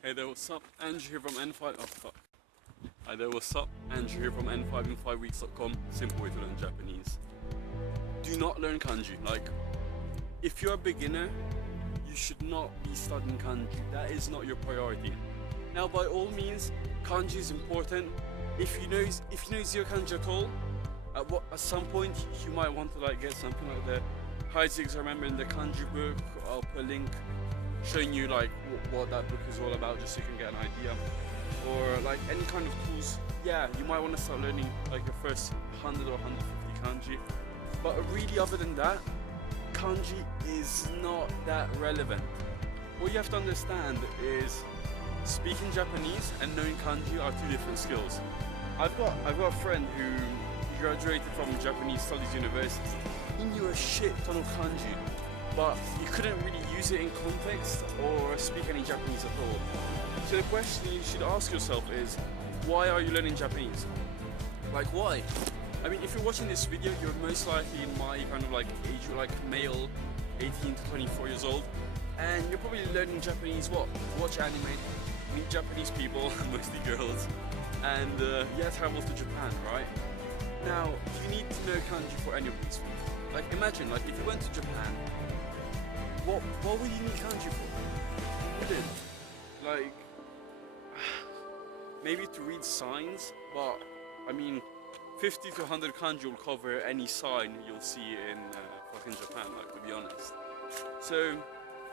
Hey there, what's up? Andrew here from N5. Oh fuck. Hi there, what's up? Andrew here from N5in5weeks.com. Simple way to learn Japanese. Do not learn kanji. Like, if you're a beginner, you should not be studying kanji. That is not your priority. Now, by all means, kanji is important. If you know zero kanji at all, at some point you might want to like get something like the Heizigs. I remember in the kanji book. I'll put a link showing you like what that book is all about, just so you can get an idea. Or like any kind of tools. Yeah, you might want to start learning like your first 100 or 150 kanji. But really, other than that, kanji is not that relevant. What you have to understand is speaking Japanese and knowing kanji are two different skills. I've got a friend who graduated from Japanese Studies University. He knew a shit ton of kanji, but you couldn't really use it in context or speak any Japanese at all. So the question you should ask yourself is, why are you learning Japanese? Like, why? I mean, if you're watching this video, you're most likely in my kind of like age, you're like male, 18 to 24 years old, and you're probably learning Japanese. What? Watch anime, meet Japanese people, mostly girls, and travel to Japan, right? Now, you need to know kanji for any of these things. Like, imagine, like, if you went to Japan, what would you need kanji for? You wouldn't. Like, maybe to read signs, but I mean, 50 to 100 kanji will cover any sign you'll see in fucking Japan, like, to be honest. So,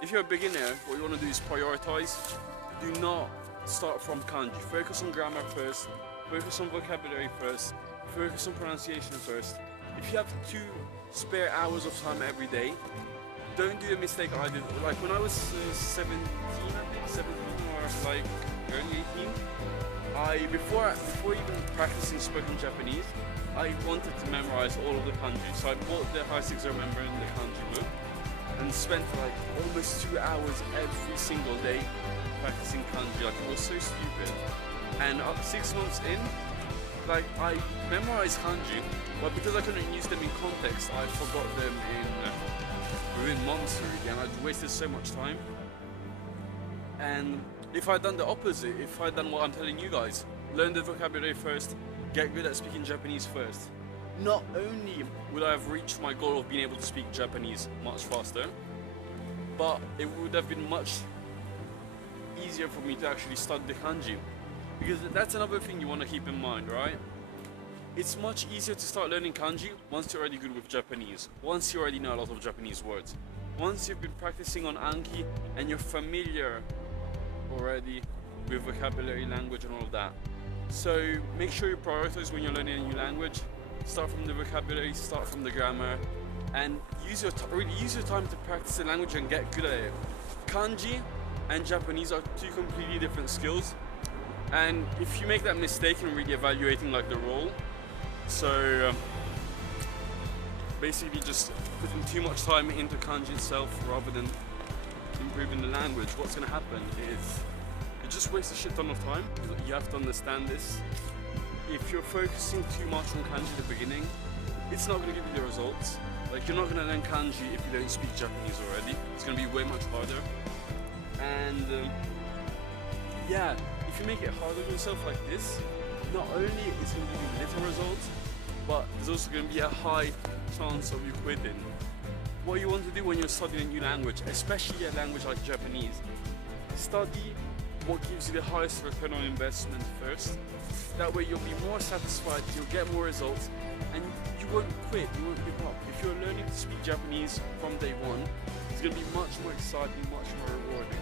if you're a beginner, what you want to do is prioritize. Do not start from kanji. Focus on grammar first, focus on vocabulary first, focus on pronunciation first. If you have 2 spare hours of time every day, don't do the mistake I did. Like when I was 17, I think, 17 or like early 18, before even practicing spoken Japanese, I wanted to memorize all of the kanji. So I bought the Heizigs I remember in the kanji book and spent like almost 2 hours every single day practicing kanji. Like, it was so stupid. And 6 months in, like, I memorized kanji, but because I couldn't use them in context, I forgot them within months already, and I'd wasted so much time. And if I'd done the opposite, if I'd done what I'm telling you guys, learn the vocabulary first, get good at speaking Japanese first, not only would I have reached my goal of being able to speak Japanese much faster, but it would have been much easier for me to actually study the kanji. Because that's another thing you want to keep in mind, right? It's much easier to start learning kanji once you're already good with Japanese, once you already know a lot of Japanese words, once you've been practicing on Anki and you're familiar already with vocabulary, language and all of that. So make sure you prioritize when you're learning a new language. Start from the vocabulary, start from the grammar, and really use your time to practice the language and get good at it. Kanji and Japanese are two completely different skills. And if you make that mistake in really evaluating like the role, so basically just putting too much time into kanji itself rather than improving the language, what's going to happen is you just waste a shit ton of time. You have to understand this. If you're focusing too much on kanji at the beginning, it's not going to give you the results. Like, you're not going to learn kanji if you don't speak Japanese already. It's going to be way much harder. And if you make it harder on yourself like this, not only is it going to give you little results, but there's also going to be a high chance of you quitting. What you want to do when you're studying a new language, especially a language like Japanese, study what gives you the highest return on investment first. That way you'll be more satisfied, you'll get more results, and you won't quit, you won't give up. If you're learning to speak Japanese from day one, it's going to be much more exciting, much more rewarding.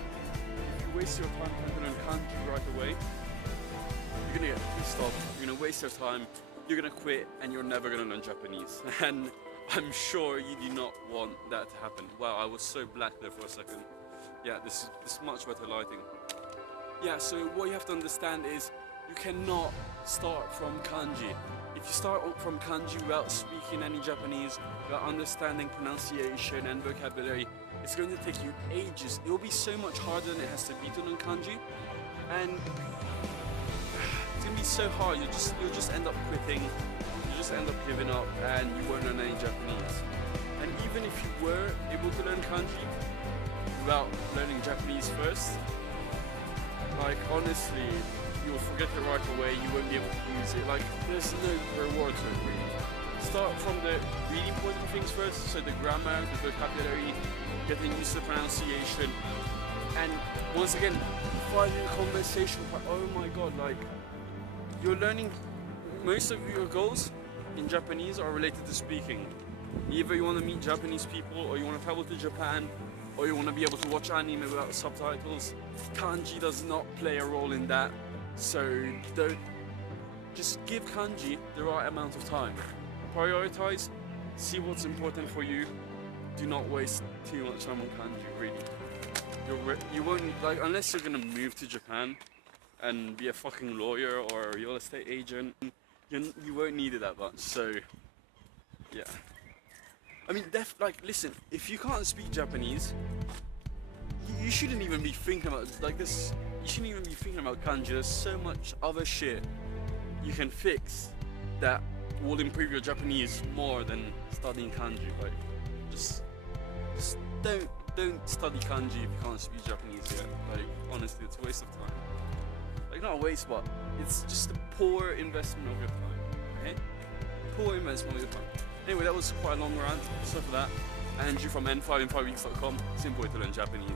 Waste your time trying to learn kanji right away, you're gonna get pissed off, you're gonna waste your time, you're gonna quit, and you're never gonna learn Japanese. And I'm sure you do not want that to happen. Wow, I was so black there for a second. Yeah, this is much better lighting. Yeah, so what you have to understand is you cannot start from kanji. If you start from kanji without speaking any Japanese, without understanding pronunciation and vocabulary, it's going to take you ages. It will be so much harder than it has to be to learn kanji, and it's going to be so hard. You'll just end up quitting. You just end up giving up, and you won't learn any Japanese. And even if you were able to learn kanji without learning Japanese first, like honestly, you'll forget it right away. You won't be able to use it. Like there's no reward to it really. Start from the really important things first. So the grammar, the vocabulary, getting used to the pronunciation, and once again, finding a conversation. Oh my god, like you're learning. Most of your goals in Japanese are related to speaking. Either you want to meet Japanese people, or you want to travel to Japan, or you want to be able to watch anime without subtitles. Kanji does not play a role in that, so don't just give kanji the right amount of time. Prioritize, see what's important for you. Do not waste too much time on kanji, really. You won't, like, unless you're gonna move to Japan and be a fucking lawyer or a real estate agent, you won't need it that much, so yeah. I mean, listen, if you can't speak Japanese, you shouldn't even be thinking about, like, this, you shouldn't even be thinking about kanji. There's so much other shit you can fix that will improve your Japanese more than studying kanji. Like, just don't study kanji if you can't speak Japanese yet. Like, honestly, it's a waste of time. Like, not a waste, but it's just a poor investment of your time, okay? Poor investment of your time. Anyway, that was quite a long rant, so for that. Andrew from n5in5weeks.com, simple way to learn Japanese.